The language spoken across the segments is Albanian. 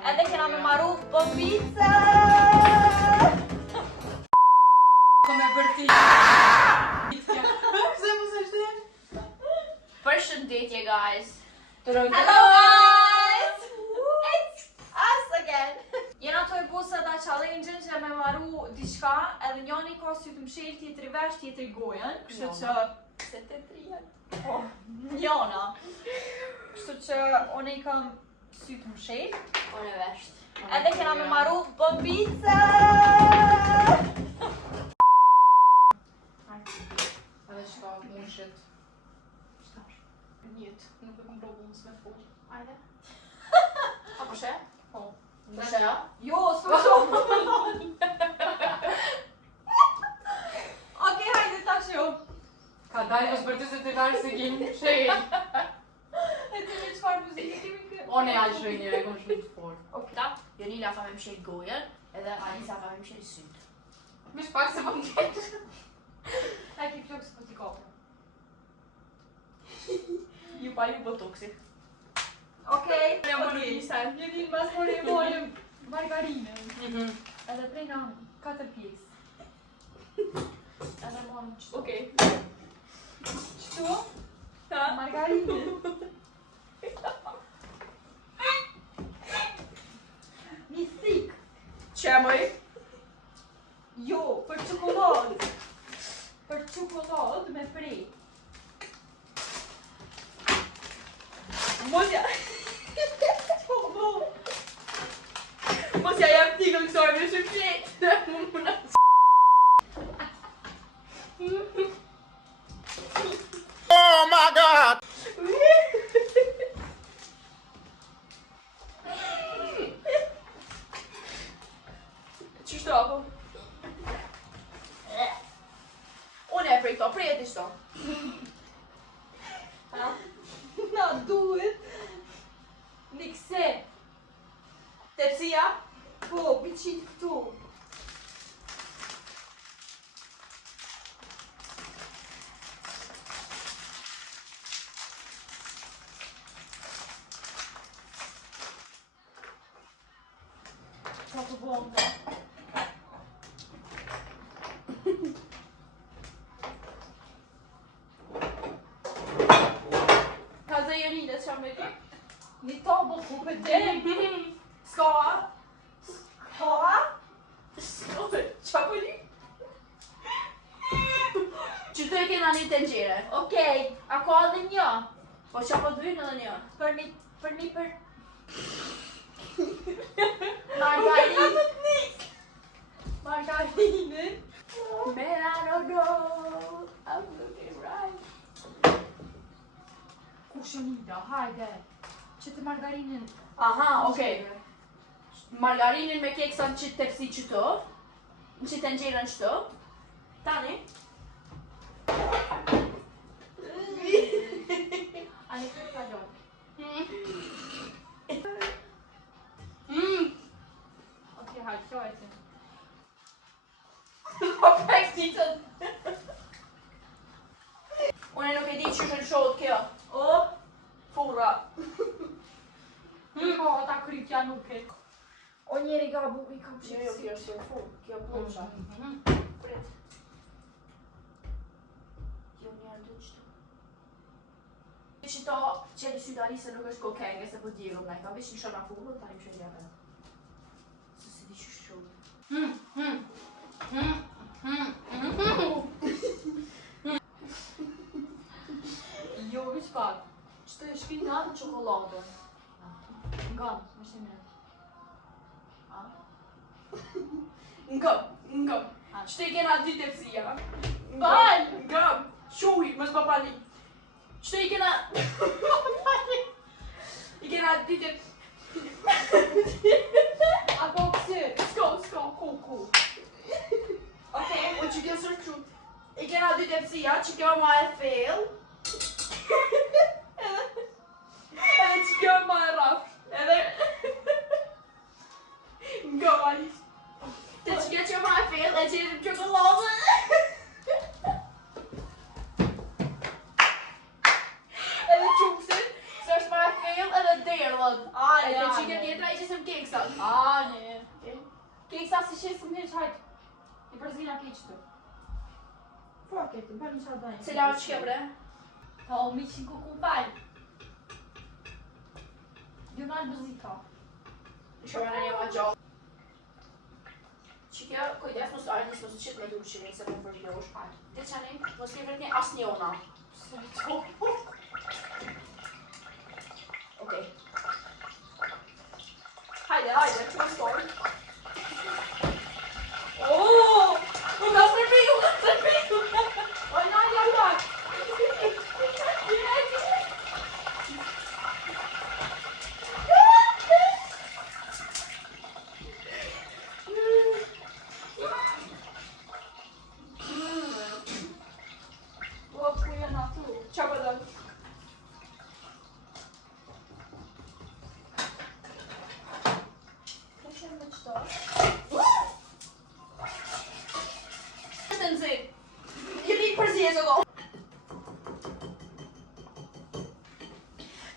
Edhe kena me marru bombicë! Come bërti. Pse mos e shtin? Përshëndetje guys! Hello guys! It's us again! Jena të e busa da challenge-ën që me marru diçka edhe njoni ka sy të mshel, tjetëri vesh, tjetëri gojen. Kështu që... Se të trijan. Po, njona. Kështu që one i kam sy të mshel. One vesht. Edhe kena me marru bombicë! Edhe shka mushit. Njët, nuk e kom provu mos me full. Ajde. A po she? Po. Po she? Jo, s'po shumë! Okej, hajde tash jo. Ka dalë mos bërti se të dalë se gjim shej. E ti me qëfar muzikë kemi kë? One aq shoj një, e kom shumë të fort. Ta, Jonila ka me mshel gojen, edhe Alisa ka me mshel syt. Me shpak se po më keq. A ki flok s'po t'i kopë. Ju pa ju botoksi. Okej, Jam bërë një sen. Jeni mas mori e morim margarinën. Edhe prejna 4 pjesë. Edhe morim qëto. Okej. Qëto? Ta. Margarinën. Një thik. Qemëj. Jo, për çokoladë. Për çokoladë me prej. Mosja. Mosja jam tigën kësoj me shëpqet. Oh my God! Qishto ako? Unë e prej këto, prej e ti shto. Na duhet. Nikse. Tepsia? Po, biçit këtu. Qa të bëmë dhe? Ka zë Jonila që me ti? Një tabë ku për dem. Ska? Ka? Qa pëlli? Që të e kena një tengjere? Okej, a ka edhe një? Po qa po të vynë edhe një? Për margarinë. Margarinën. Man, I don't know. I'm looking right. Kushonida, hajde. Që të margarinën. Aha, okej. Margarinin me keksa në qitë tepsi qëto. Në qitë tengjere në qëto. Tani. A një këtë kalon. Okej, hajde, kjo e ti. Po pek ditën. Unë nuk e di që shën shohët kjo. O, fura. Po, ata krypja nuk e. O njeri gabu, i kam Jo, qëtë jo, kjo është fur. Kjo plosha. Prit. Jo, njerë dy qëto. Qëto që në sy dali se nuk është kokenge, se po djegëm në e ka vish në shona furën, ta një shëllja me. Se si di që shohët. Jo, vish pak. Qëto e shpinat në çokoladën. Nga, më shime. Ngëm. Qëtë i kena dy tepsia. Bal! Ngëm. Shuhi, mës pa pali. Qëtë i kena... I kena dy tepsia. Apo kësë? S'ko, ku. Okej, unë që kjo sërë qut. I kena dy tepsia, që kjo ma e fail. Edhe që kjo ma e rafsh. Edhe... Ngëm, Alish. Te që kjo që ma e fail, e që i rëmë çokoladë. Edhe quksin, së është ma e fail edhe derlën. Aj, Edhe që kjo tjetra i që sëm keksa. keksa. Nie. Keksa si që s'më heq hajt. I përzvina keqë të. Fuck it, bën një çadaj. Cila është që bre? Pa u miqin ku fal. Junal muzika. Shërën e një ma gjallë. Që kjo, kujdes mos ardhës mos qëtë me du që se më për video është parë. Ti që anim, mos një vërtni as një ona. Okej. Hajde, mos torë. Oh! Unë ka sërpiju! O Nadia bak. O ku jena tu? Qa përdoj? Po që me qëto? Është në zi. Jemi përzije që do.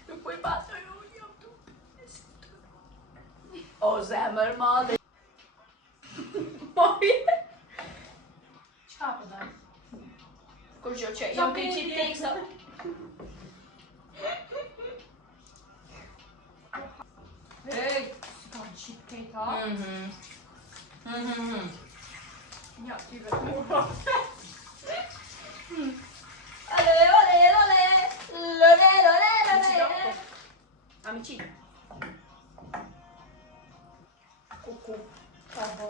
Nuk po I pasër unë jam tu. O zemër madhe. Moj. Çka po daj? Kur gjë që jam për qitë keksa. Hey, s'ka qit kejta. Ja, ty vetë. Ole, ole, ole. Lole, lole, lole. Amici. Kuku. Ka bo.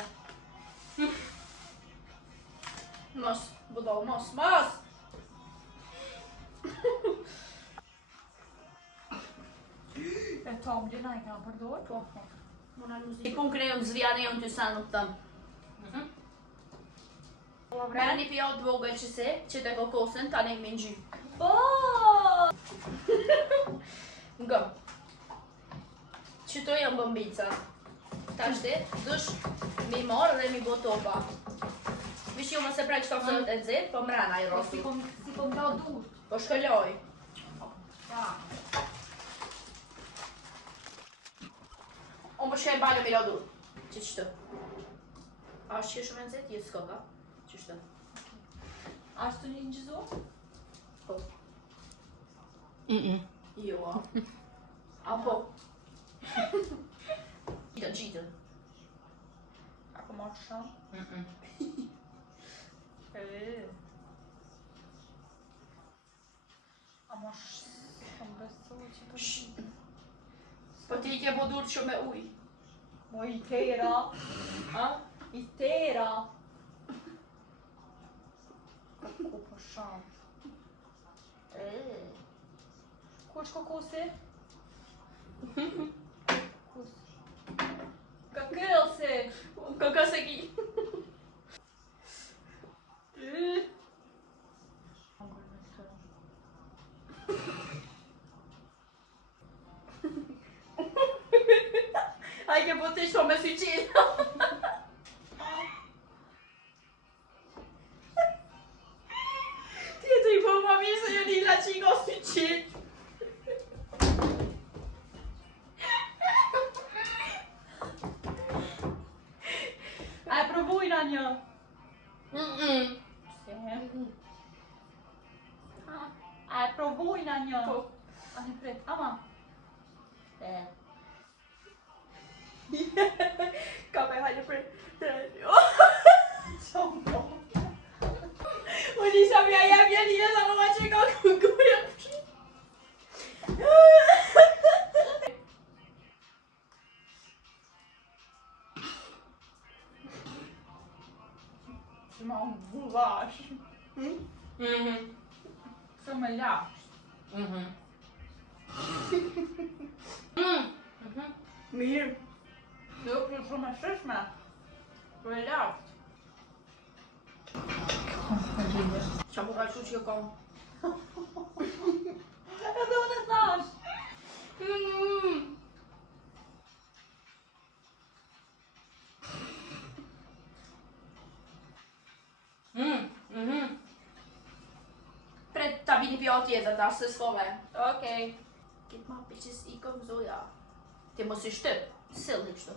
Mos, budol, mos. E tom, dina I ka përdor? Po. I pun krejon zvijane jonë ty sa nuk thëmë. Merë një pjot vogël që si, që të kokosën, ta ne me në gjy. Po! Nga. Qëto janë bëmbica. Ta shte, dush mi marë dhe mi bo topa. Vish ju më se prej qëta sërët e dzit, po mrena I Po rosti. si kom da dur. Po shkëlloj. Ja. Unë po shkaj balë mi la dur. Që qëtë? A është që shumë e dzit? Jetë s'ka ka? Qështë? Ashtu një gjëzo? Po. Jo, a. A po. Gjitën. Ako marrë shumë? A ma shumë beso që të një. Po ti I ke bo dur shumë me uj. Mo I tera. A? I tera. Ku po shumë. Ku është kokosi? Kus. Ka këllësi. Kaka se ki. Ai ke po të ishto me sy qilë. Ti e të I po ma mirë se jë një la qiko sy qilë. A e provojna një. A e provojna një. Po. A ne pret, ama. Ka me hajde për... Shumë po. Unë isha mja jem një sa më ma që ka kukuja. Që ma unë bullash. Që me lash. Mirë. Jo, për shumë e shishme. Për e lash. Qa po ka që që kom? Edhe unë e thash. Pret ta bini pja tjetër, ta se s'kome. Okej. Kitë ma piqës I kom zoja. Ti mos I shtyp. Silli kështu.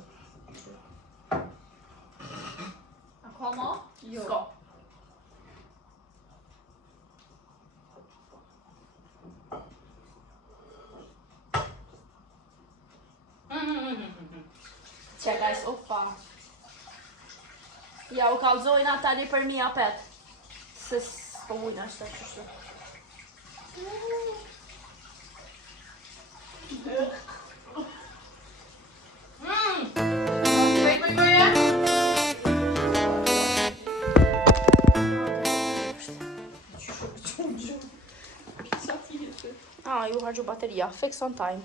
A ka ma? S'ka. Që guys, opa. Ja, u kalzojnë ata një për mija pet. Se s'po mujna është të kështu. Ah, ju hargju bateria. Fix on time.